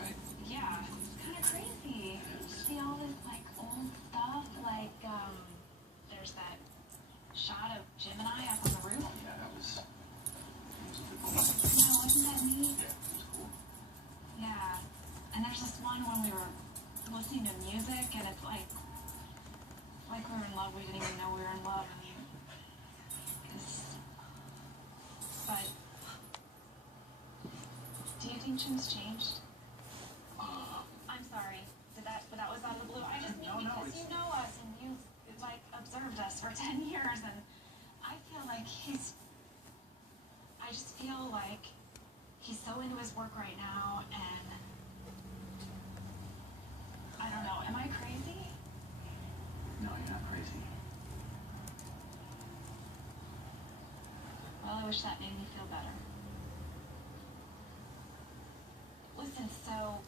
right? Yeah, it's kind of crazy. See all this like old stuff, like there's that shot of Jim and I up on the roof. Yeah, that was a good moment. No, wasn't that neat? Yeah, it was cool. Yeah, and there's this one when we were listening to music, and it's like we were in love. We didn't even know we were in love. But do you think Jim's changed? I'm sorry. But that was out of the blue. I just mean because you know us and you've like observed us for 10 years, and I feel like I just feel like he's so into his work right now, and I don't know. Am I crazy? No, you're not crazy. Well, I wish that made me feel better. Listen, so